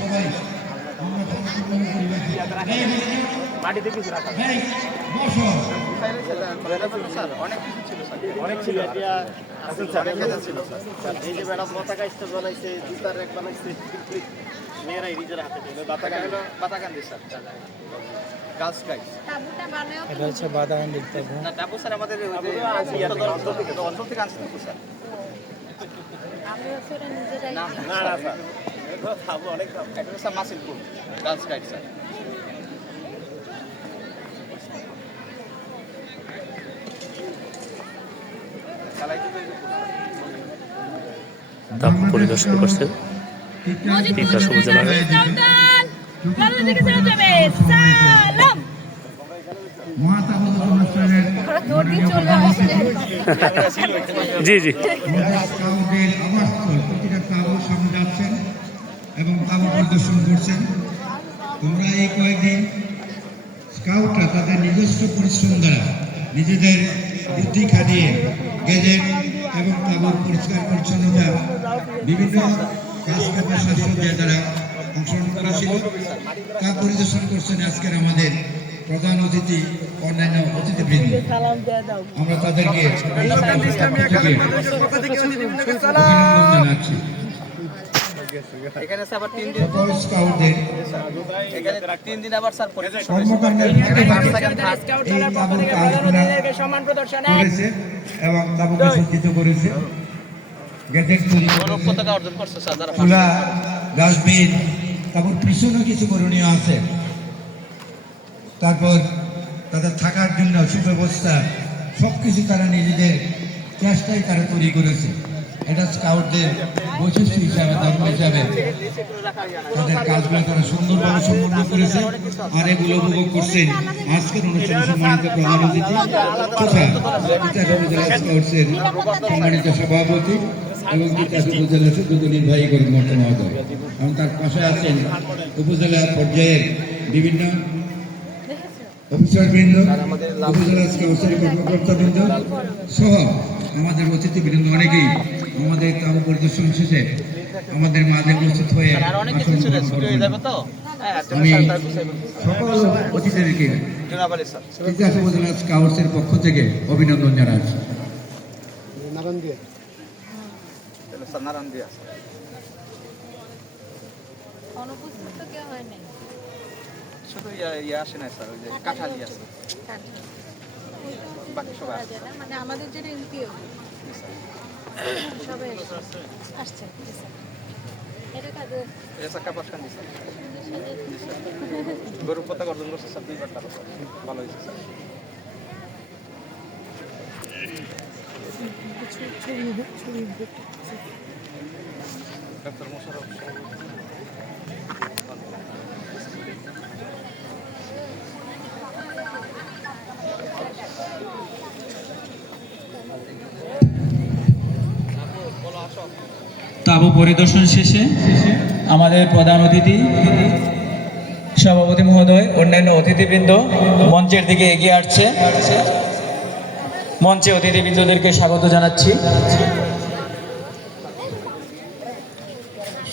সবাই অনেক ছিল এই যে ম্যাডাম পতাকা স্টোর বানাইছে, জুতার র্যাক বানাইছে, মেয়েরাই নিজের হাতে বাতাকান্দি স্যার গার্লস গাইড এটা হচ্ছে বাদাকান্দি তাবু। না তাবু স্যার আমাদের অঞ্চল থেকে আনছেন স্যার। না না স্যার তাবু অনেক এটা স্যার মাসিলপুর গার্লস গাইড স্যার। তাবু পরিদর্শন করছেন তিতাস উপজেলার। জি জি এবং তাবু পরিদর্শন করছেন। তোমরা এই কয়েকদিন স্কাউটরা তাদের নিজস্ব পরিশ্রম দ্বারা নিজেদের বুদ্ধি খাটিয়ে গেজেট এবং তাবুর পরিষ্কার পরিচ্ছন্নতা বিভিন্ন কাজ কর্মের সাজসজ্জায় তারা অংশগ্রহণ করেছিল। তা পরিদর্শন করছেন আজকের আমাদের প্রধান অতিথি অন্যান্য অতিথিবৃন্দ। আমরা তাদেরকে জানাচ্ছি। এখানে স্যার আবার 3 দিন স্কাউটদের এখানে 3 দিন আবার স্যার কর্মকাণ্ডের সম্মান প্রদর্শন করেছে এবং তাবুকে সজ্জিত করেছে। গেজেট তৈরি পতাকা অর্জন করছে স্যার যারা খোলা ডাস্টবিন, তারপর পিছনেও কিছু করণীয় আছে। তারপর তাদের থাকার জন্য সুব্যবস্থা সবকিছু তারা নিজেদের চেষ্টায় তারা তৈরি করেছে। এটা স্কাউটদের বৈশিষ্ট্য হিসাবে, ধর্ম হিসাবে তাদের কাজগুলো তারা সুন্দরভাবে সম্পন্ন করেছে। আর এগুলো উপভোগ করছেন আজকের অনুষ্ঠানে সম্মানিত প্রধান অতিথি তথা তিতাস উপজেলা স্কাউটসের সম্মানিত সভাপতি এবং তিতাস উপজেলা সুযোগ্য নির্বাহী কর্মকর্তা মহোদয়, এবং তার পাশে আছেন উপজেলা পর্যায়ের বিভিন্ন অফিসারবৃন্দ, উপজেলা স্কাউটসের কর্মকর্তাবৃন্দ সহ আমাদের অতিথিবৃন্দ অনেকেই আমাদের তাবু পরিদর্শন শেষে আমাদের মাঝে উপস্থিত হয়ে আমি সকল অতিথিদেরকে তিতাস উপজেলা স্কাউটসের পক্ষ থেকে অভিনন্দন জানাচ্ছি। শুধু আসে না স্যার, ওই যে কাঠালি আছে, বাকি সবাই মানে আমাদের যেটা এমপিও সবাই আসছে। এটা কাদের গরুর পতাকা অর্জন করছে স্যার 2বার টাকা ভালো হয়েছে স্যার। ডক্টর মোশাররফ তাবু পরিদর্শন শেষে আমাদের প্রধান অতিথি সভাপতি মহোদয়, অন্যান্য অতিথিবৃন্দ মঞ্চের দিকে এগিয়ে আসছে। মঞ্চে অতিথিবৃন্দদেরকে স্বাগত জানাচ্ছি।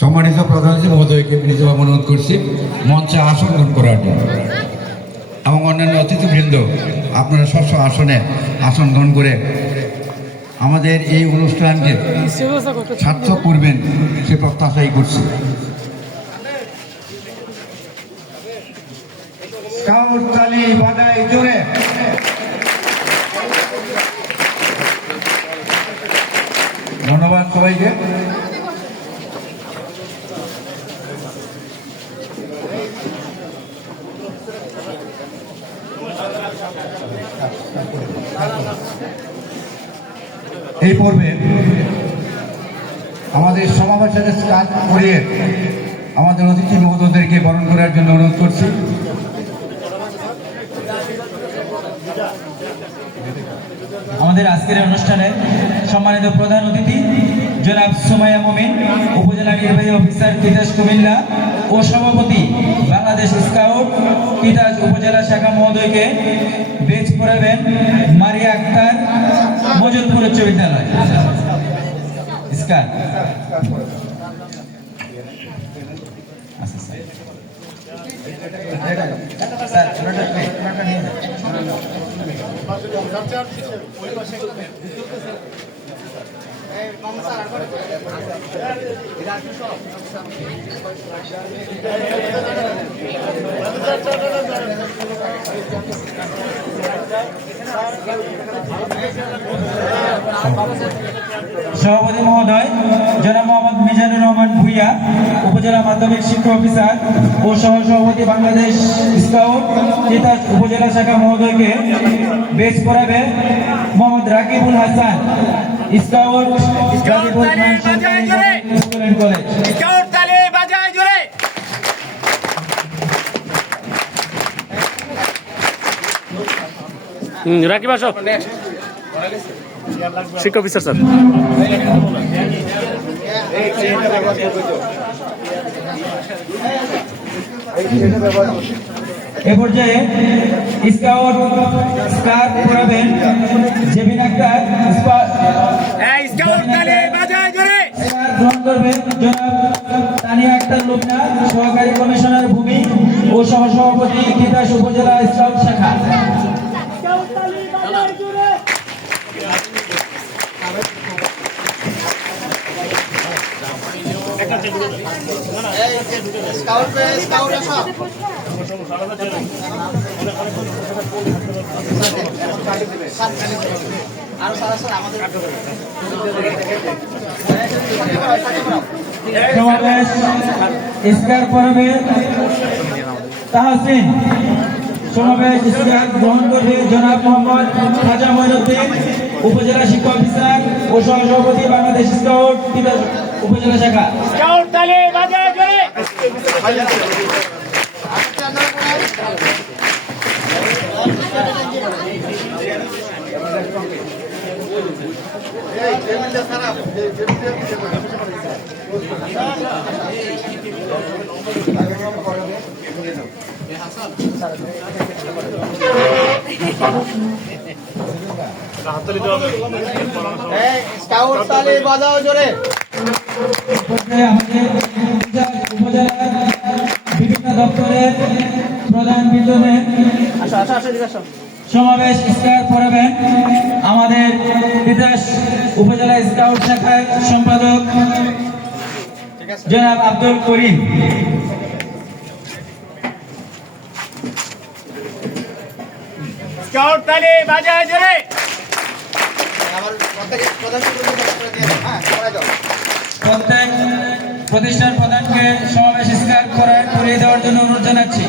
সম্মানিত প্রধান অতিথি মহোদয়কে নিজেভাবে অনুরোধ করছি মঞ্চে আসন গ্রহণ করার জন্য, এবং অন্যান্য অতিথিবৃন্দ আপনারা স্ব আসনে আসন গ্রহণ করে আমাদের এই অনুষ্ঠানকে সার্থক করবেন সে প্রত্যাশাই করছি। ধন্যবাদ সবাইকে। এই পর্বে আমাদের সমাবেশের কাজ করিয়ে আমাদের অতিথি মহোদয়দেরকে বরণ করার জন্য অনুরোধ করছি। আমাদের আজকের অনুষ্ঠানে সম্মানিত প্রধান অতিথি জনাব সুমাইয়া মুমিন, উপজেলা নির্বাহী অফিসার তিতাস কুমিল্লা ও সভাপতি বাংলাদেশ স্কাউট তিতাস উপজেলা শাখা মহোদয়কে বেচ পড়াবেন মারিয়া আক্তার, মজুদপুর উচ্চ বিদ্যালয়। আচ্ছা স্যার স্যার ওনাটা নিয়ে যান। সভাপতি মহোদয় জনাব মোহাম্মদ মিজানুর রহমান ভুইয়া, উপজেলা মাধ্যমিক শিক্ষা অফিসার ও সহসভাপতি বাংলাদেশ স্কাউট তিতাস উপজেলা শাখা মহোদয়কে বেশ পড়াবে মোহাম্মদ রাকিবুল হাসান, স্কাউট গাজীপুর সরকারি স্কুল অ্যান্ড কলেজ। স্কাউট তালে বাজায় জোরে। রাকিব আসো, শিক্ষা অফিসার স্যার। এ পর্যায়ে স্কাউট স্কার্ফ পরাবেন জেবিন আক্তার, স্কাউট তালে বাজায় জোরে। গ্রহণ করবেন জনাব তানিয়া আক্তার লুবনা, সহকারী কমিশনার ভূমি ও সহসভাপতি তিতাস উপজেলা স্কাউট শাখা। স্কাউট আসো। আরো স্যার আমাদের সমাবেশ স্কার্ফ পরাবে তাহসিন। সমাবেশ স্কার্ফ গ্রহণ করবে জনাব মোহাম্মদ খাজা মঈনুদ্দিন, উপজেলা শিক্ষা অফিসার ও সহসভাপতি বাংলাদেশ স্কাউট তিতাস উপজেলা শাখা। স্কাউট তালে বাজায় জোরে। স্কাউট তালে বাজাও জোরে। আমাদের উপজেলার বিভিন্ন দপ্তরের প্রধান বিন্দুদের সমাবেশ স্কার্ফ পরাবেন আমাদের তিতাস উপজেলা স্কাউট শাখার সম্পাদক জনাব আব্দুল করিম। স্কাউট তালে বাজায় জোরে। আমার প্রধান হ্যাঁ করা যাও। প্রত্যেক প্রতিষ্ঠান প্রধানকে সমাবেশ স্কার্ফ পরিয়ে দেওয়ার জন্য অনুরোধ জানাচ্ছি।